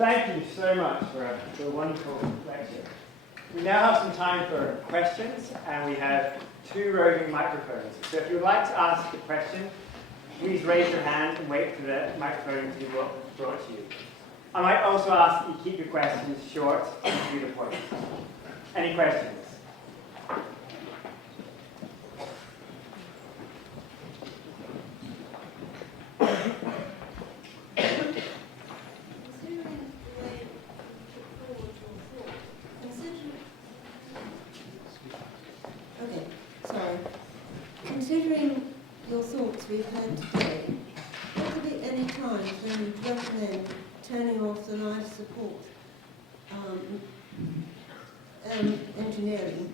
thank you so much for a wonderful lecture. We now have some time for questions, and we have 2 roving microphones. So if you would like to ask a question, please raise your hand and wait for the microphone to be brought to you. I might also ask that you keep your questions short and to the point. Any questions? Considering your thoughts we've had today, would there be any times when you'd recommend turning off the life support engineering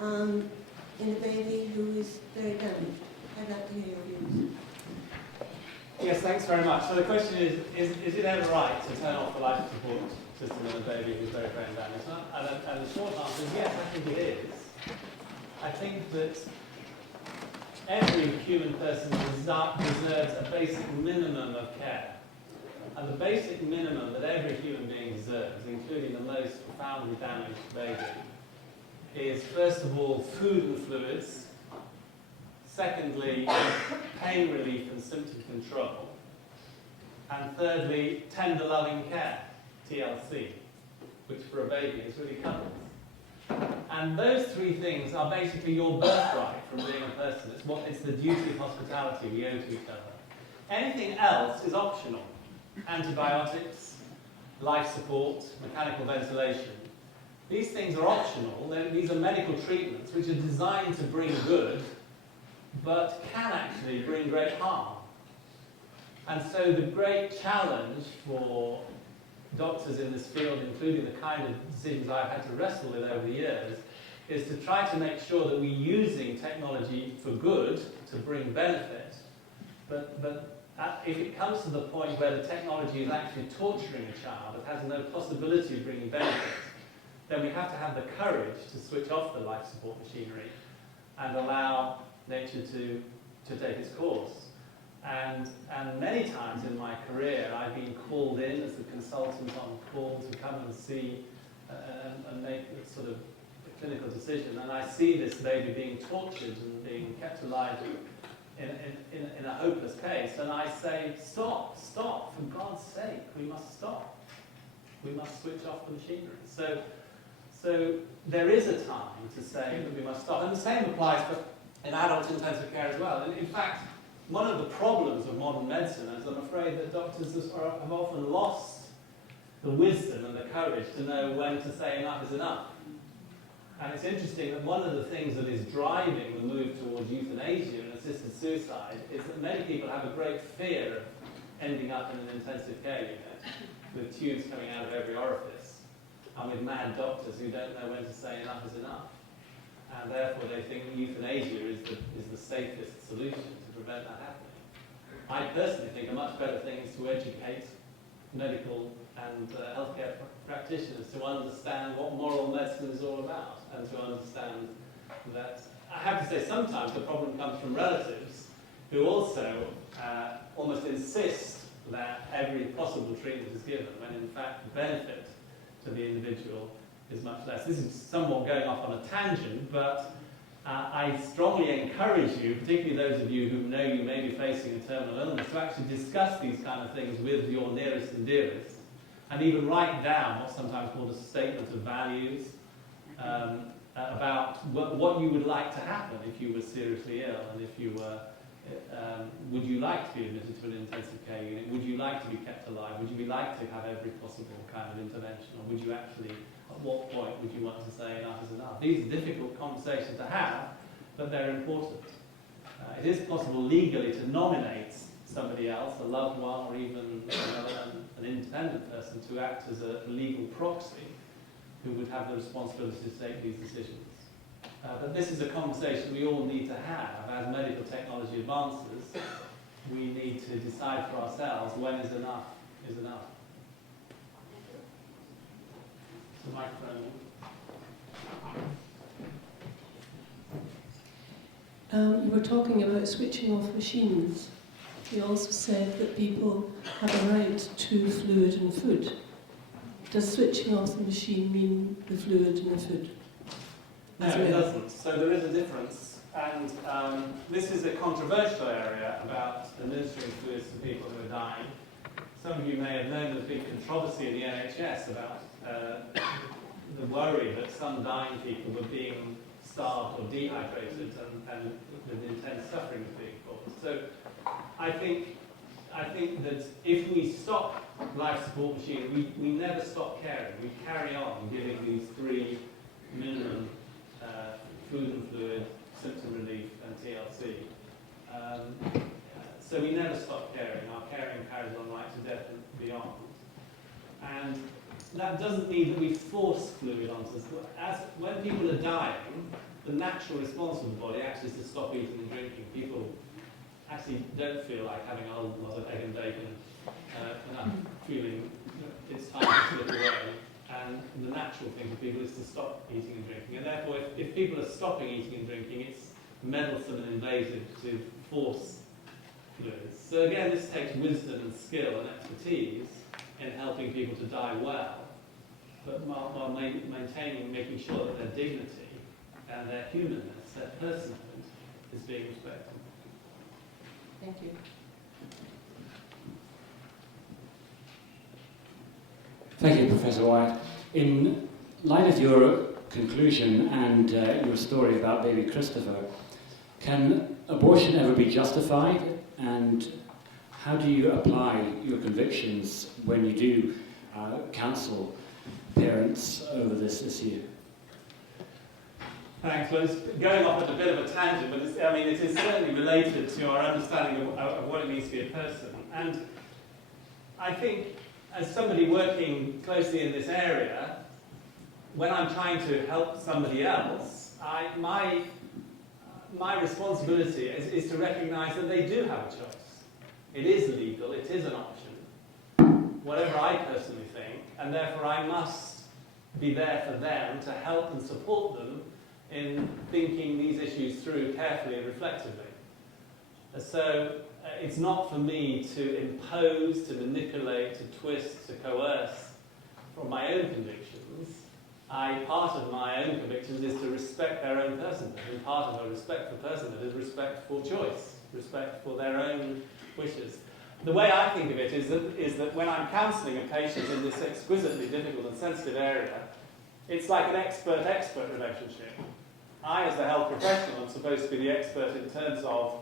in a baby who is very damaged? I'd like to hear your views. Yes, thanks very much. So the question is it ever right to turn off the life support system in a baby who's very brain damaged? And the short answer is yes, I think it is. I think that every human person deserves a basic minimum of care. And the basic minimum that every human being deserves, including the most profoundly damaged baby, is first of all food and fluids, secondly pain relief and symptom control, and thirdly tender loving care, TLC, which for a baby is really covered. And those 3 things are basically your birthright from being a person. It's the duty of hospitality we owe to each other. Anything else is optional. Antibiotics, life support, mechanical ventilation. These things are optional. These are medical treatments which are designed to bring good, but can actually bring great harm. And so the great challenge for doctors in this field, including the kind of decisions I've had to wrestle with over the years, is to try to make sure that we're using technology for good to bring benefit. But if it comes to the point where the technology is actually torturing a child that has no possibility of bringing benefit, then we have to have the courage to switch off the life support machinery and allow nature to take its course. And many times in my career, I've been called in as a consultant on call to come and see and make a sort of a clinical decision. And I see this baby being tortured and being kept alive in a hopeless case. And I say, stop, for God's sake, we must stop. We must switch off the machinery. So there is a time to say that we must stop. And the same applies in adult intensive care as well. And in fact, one of the problems of modern medicine is I'm afraid that doctors have often lost the wisdom and the courage to know when to say enough is enough. And it's interesting that one of the things that is driving the move towards euthanasia and assisted suicide is that many people have a great fear of ending up in an intensive care unit with tubes coming out of every orifice and with mad doctors who don't know when to say enough is enough. And therefore they think euthanasia is the safest solution to prevent that happening. I personally think a much better thing is to educate medical and healthcare practitioners to understand what moral medicine is all about, and to understand that, I have to say, sometimes the problem comes from relatives who also almost insist that every possible treatment is given, when in fact the benefit to the individual is much less. This is somewhat going off on a tangent, but I strongly encourage you, particularly those of you who know you may be facing a terminal illness, to actually discuss these kind of things with your nearest and dearest, and even write down what's sometimes called a statement of values about what you would like to happen if you were seriously ill, and if you were, would you like to be admitted to an intensive care unit? Would you like to be kept alive? Would you like to have every possible kind of intervention? Or would you actually, at what point would you want to say enough is enough? These are difficult conversations to have, but they're important. It is possible legally to nominate somebody else, a loved one, or even an independent person, to act as a legal proxy who would have the responsibility to take these decisions. But this is a conversation we all need to have. As medical technology advances, we need to decide for ourselves when is enough is enough. The microphone. You were talking about switching off machines. You also said that people have a right to fluid and food. Does switching off the machine mean the fluid in the food? No, it doesn't. So there is a difference, and this is a controversial area about administering fluids to people who are dying. Some of you may have known there's been controversy in the NHS about the worry that some dying people were being starved or dehydrated and with intense suffering was being caused. So I think that if we stop life support machines, we never stop caring. We carry on giving these 3 minimum food and fluid, symptom relief, and TLC. So we never stop caring. Our caring carries on right to death and beyond. And that doesn't mean that we force fluid onto us. When people are dying, the natural response of the body actually is to stop eating and drinking. People actually don't feel like having a whole lot of egg and bacon and I'm feeling it's time to slip away. And the natural thing for people is to stop eating and drinking. And therefore, if people are stopping eating and drinking, it's meddlesome and invasive to force fluids. So again, this takes wisdom and skill and expertise in helping people to die well, but while making sure that their dignity and their humanness, their personhood, is being respected. Thank you. Thank you, Professor Wyatt. In light of your conclusion and your story about baby Christopher, can abortion ever be justified? And how do you apply your convictions when you do counsel parents over this issue? Thanks. Well, it's going off at a bit of a tangent, but it is certainly related to our understanding of what it means to be a person. And I think, as somebody working closely in this area, when I'm trying to help somebody else, my responsibility is to recognise that they do have a choice. It is legal, it is an option, whatever I personally think, and therefore I must be there for them to help and support them in thinking these issues through carefully and reflectively. So it's not for me to impose, to manipulate, to twist, to coerce from my own convictions. Part of my own convictions is to respect their own personhood, and part of a respect for personhood is respect for choice, respect for their own wishes. The way I think of it is that when I'm counselling a patient in this exquisitely difficult and sensitive area, it's like an expert-expert relationship. I, as the health professional, am supposed to be the expert in terms of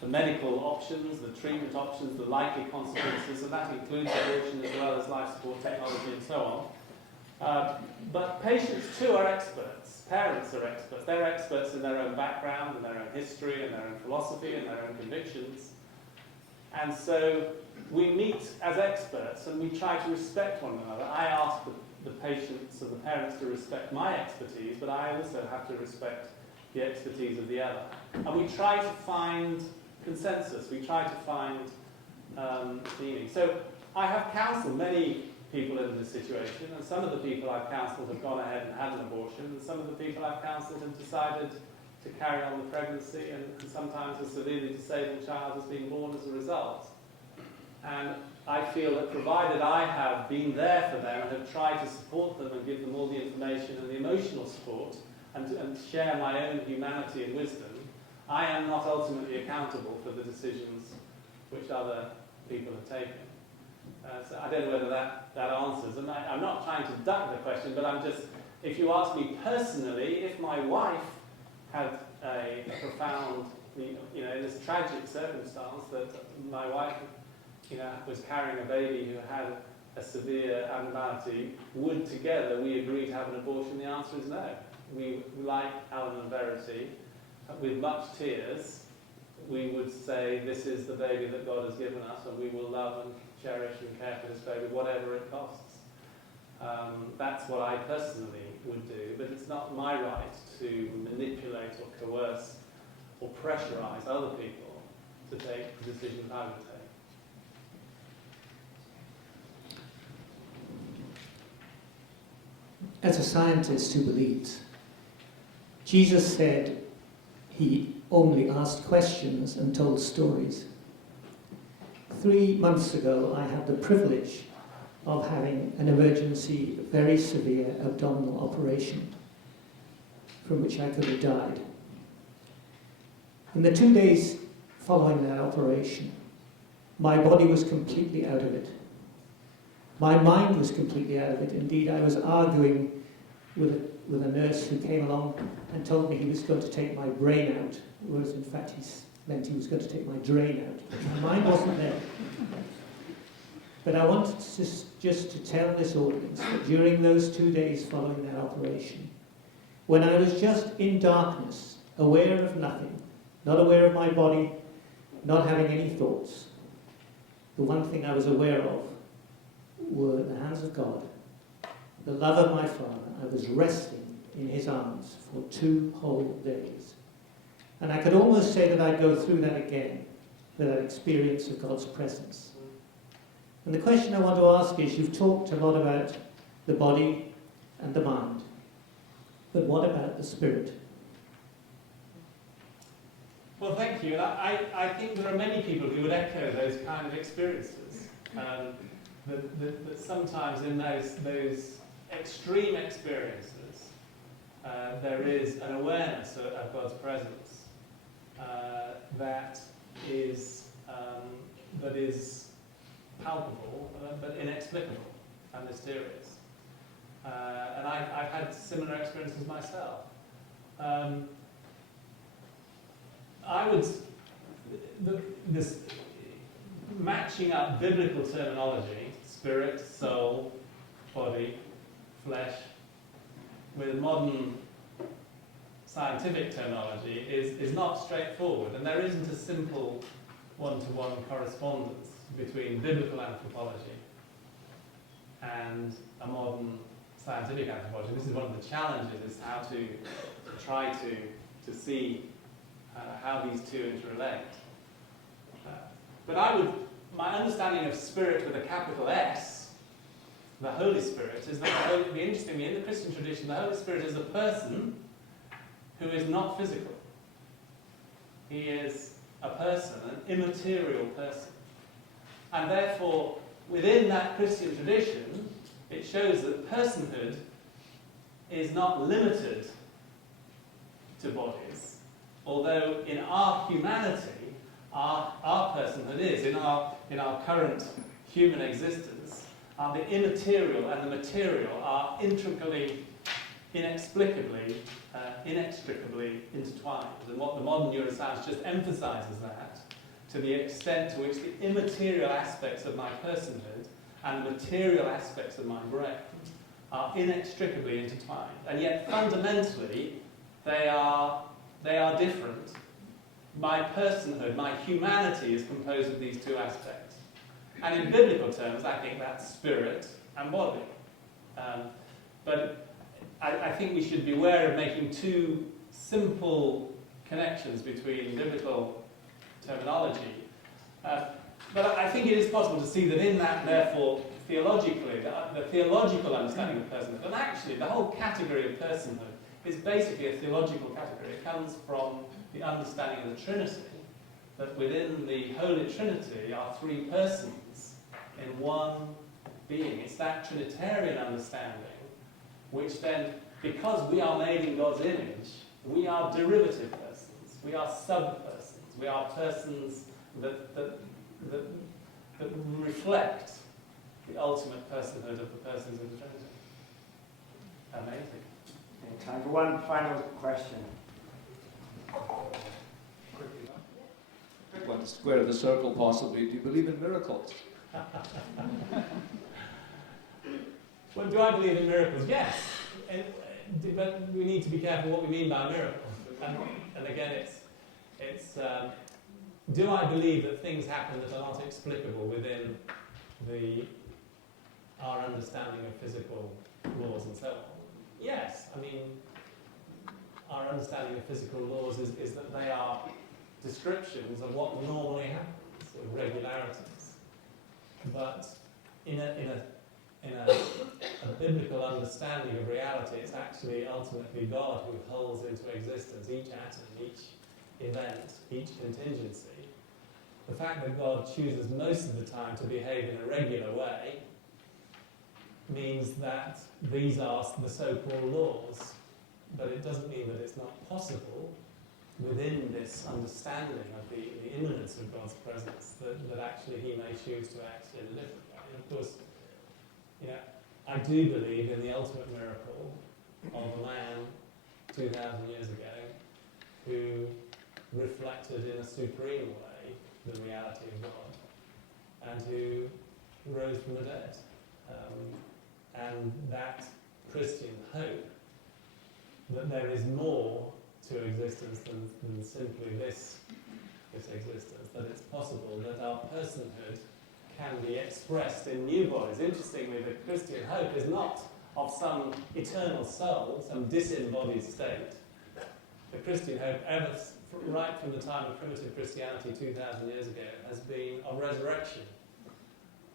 the medical options, the treatment options, the likely consequences, and that includes abortion as well as life support technology and so on. But patients too are experts. Parents are experts. They're experts in their own background, and their own history, and their own philosophy, and their own convictions. And so we meet as experts, and we try to respect one another. I ask the patients and the parents to respect my expertise, but I also have to respect the expertise of the other. And we try to find consensus. We try to find meaning. So I have counselled many people in this situation, and some of the people I've counselled have gone ahead and had an abortion, and some of the people I've counselled have decided to carry on the pregnancy, and sometimes a severely disabled child has been born as a result. And I feel that provided I have been there for them and have tried to support them and give them all the information and the emotional support and share my own humanity and wisdom, I am not ultimately accountable for the decisions which other people have taken. So I don't know whether that answers. And I'm not trying to duck the question, but I'm just, if you ask me personally, if my wife had a profound, in this tragic circumstance that my wife, was carrying a baby who had a severe abnormality, would together we agree to have an abortion? The answer is no. We, like Alan and Verity, with much tears, we would say, this is the baby that God has given us, and we will love and cherish and care for this baby, whatever it costs. That's what I personally would do, but it's not my right to manipulate or coerce or pressurize other people to take the decisions I would take. As a scientist who believes, Jesus said he only asked questions and told stories. 3 months ago, I had the privilege of having an emergency, very severe abdominal operation from which I could have died. In the 2 days following that operation, my body was completely out of it. My mind was completely out of it. Indeed, I was arguing with a nurse who came along and told me he was going to take my brain out, whereas in fact he meant he was going to take my drain out. My mind wasn't there. But I wanted just to tell this audience that during those 2 days following that operation, when I was just in darkness, aware of nothing, not aware of my body, not having any thoughts, the one thing I was aware of were the hands of God, the love of my Father. I was resting in his arms for 2 whole days. And I could almost say that I'd go through that again, with that experience of God's presence. And the question I want to ask is, you've talked a lot about the body and the mind, but what about the spirit? Well, thank you. And I think there are many people who would echo those kind of experiences. That sometimes in those extreme experiences, there is an awareness of God's presence that is palpable, but inexplicable and mysterious. And I've had similar experiences myself. This matching up biblical terminology, spirit, soul, body, flesh, with modern scientific terminology is not straightforward, and there isn't a simple one-to-one correspondence between biblical anthropology and a modern scientific anthropology. This is one of the challenges, is how to try to see how these two interrelate. But my understanding of spirit with a capital S, the Holy Spirit, is that, interestingly, in the Christian tradition, the Holy Spirit is a person who is not physical. He is a person, an immaterial person. And therefore, within that Christian tradition, it shows that personhood is not limited to bodies, although in our humanity, our personhood is. In our current human existence, the immaterial and the material are intricately, inexplicably intertwined. And what the modern neuroscience just emphasizes that, to the extent to which the immaterial aspects of my personhood and the material aspects of my brain are inextricably intertwined. And yet fundamentally, they are different. My personhood, my humanity is composed of these two aspects. And in biblical terms, I think that's spirit and body. But I think we should beware of making too simple connections between biblical terminology. But I think it is possible to see that in that, therefore, theologically, the theological understanding of personhood, and actually the whole category of personhood is basically a theological category. It comes from the understanding of the Trinity, that within the Holy Trinity are 3 persons in one being. It's that Trinitarian understanding which then, because we are made in God's image, we are derivative persons, we are sub-persons, we are persons that reflect the ultimate personhood of the persons of the Trinity. Amazing. Okay, time for one final question. Quick one to square the circle, possibly. Do you believe in miracles? Well, do I believe in miracles? Yes. But we need to be careful what we mean by miracle. And again, it's do I believe that things happen that are not explicable within our understanding of physical laws and so on? Yes. I mean, our understanding of physical laws is that they are descriptions of what normally happens, sort of regularities. But in a biblical understanding of reality, it's actually ultimately God who holds into existence each atom, each event, each contingency. The fact that God chooses most of the time to behave in a regular way means that these are the so-called laws, but it doesn't mean that it's not possible within this understanding of the immanence of God's presence that actually he may choose to act in a different way. And of course, I do believe in the ultimate miracle of a man 2,000 years ago who reflected in a supreme way the reality of God and who rose from the dead. And that Christian hope that there is more to existence than simply this existence, that it's possible that our personhood can be expressed in new bodies. Interestingly, the Christian hope is not of some eternal soul, some disembodied state. The Christian hope, right from the time of primitive Christianity 2,000 years ago, has been a resurrection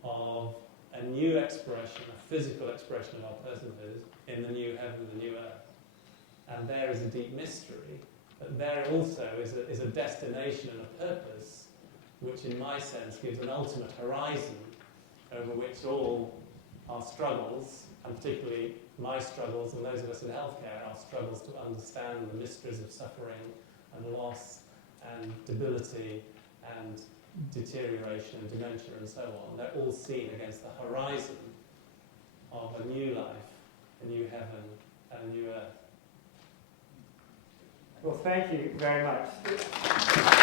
of a new expression, a physical expression of our personhood in the new heaven and the new earth. And there is a deep mystery, but there also is a destination and a purpose, which in my sense gives an ultimate horizon over which all our struggles, and particularly my struggles and those of us in healthcare, our struggles to understand the mysteries of suffering and loss and debility and deterioration and dementia and so on, they're all seen against the horizon of a new life, a new heaven and a new earth. Well, thank you very much.